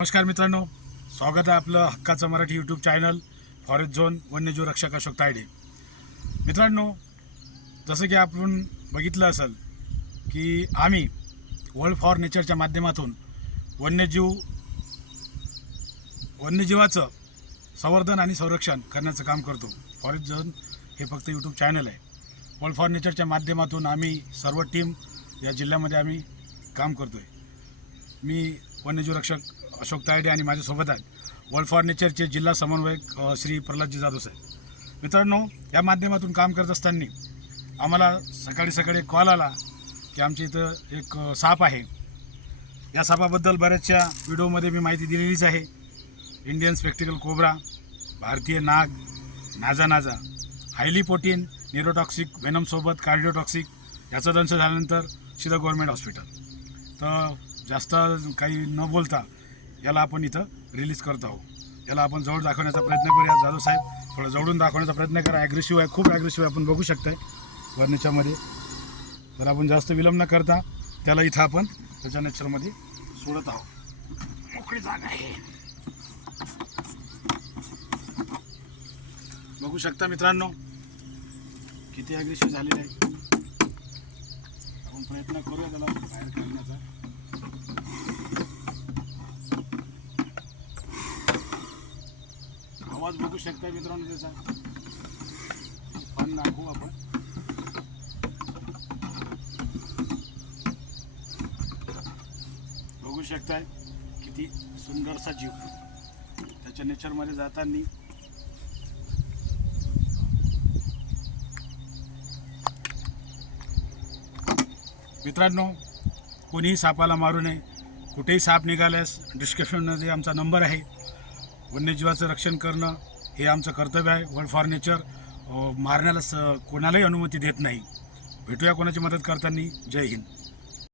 नमस्कार मित्रांनो स्वागत आहे आपलं हक्काचं Marathi YouTube channel forest zone वन्यजीव रक्षक अशोक तायडे. मित्रांनो जसं की आपण बघितलं असेल की आम्ही वर्ल्ड फॉर नेचरच्या माध्यमातून वन्यजीव वन्यजीवाचं संवर्धन आणि संरक्षण करण्याचं काम करतो. फॉरेस्ट झोन हे फक्त यूट्यूब चॅनल आहे. वर्ल्ड फॉर नेचरच्या माध्यमातून आम्ही सर्व टीम या जिल्ह्यामध्ये आम्ही काम करतो आहे मी वन्यजीव रक्षक अशोक तायडे आणि माझ्यासोबत आहेत. वर्ल्ड फॉर नेचरचे जिल्हा समन्वयक श्री प्रल्हादजी जाधव साहेब. मित्रांनो या माध्यमातून काम करत असताना आम्हाला सकाळी सकाळी कॉल आला की आमच्या इथं एक साप आहे. या सापाबद्दल बऱ्याचशा व्हिडिओमध्ये मी माहिती दिलेलीच आहे. इंडियन स्पेक्टिकल कोबरा भारतीय नाग naja naja highly potent neurotoxic व्हेनमसोबत cardiotoxic याचा दंश झाल्यानंतर सीधा गव्हर्मेंट हॉस्पिटल तर जास्त काही न बोलता याला आपण इथं रिलीज करत आहोत. याला आपण जवळ दाखवण्याचा प्रयत्न करूया. जाधव साहेब थोडं जवळून दाखवण्याचा प्रयत्न करा. ॲग्रेसिव्ह आहे खूप ॲग्रेसिव्ह आहे. आपण बघू शकताय. फर्निचरमध्ये तर आपण जास्त विलंब न करता त्याला इथं आपण त्याच्या नेचरमध्ये सोडत आहोत. मोकळी जागा आहे. बघू शकता मित्रांनो किती ॲग्रेसिव्ह झालेलं आहे. आपण प्रयत्न करूया त्याला बाहेर काढण्याचा. आवाज बघू शकता मित्रांनो त्याचा. पण दाखवू आपण. बघू शकताय किती सुंदरसा जीव. त्याच्या नेचरमध्ये जाताना मित्रांनो कोणीही सापाला मारू नये. कुठेही साप निघाल्यास डिस्क्रिप्शनमध्ये आमचा नंबर आहे. वन्यजीवाचं रक्षण करणं हे आमचं कर्तव्य आहे वर्ल्ड फॉर नेचर मारण्याला स कोणालाही अनुमती देत नाही. भेटूया कोणाची मदत करताना. जय हिंद.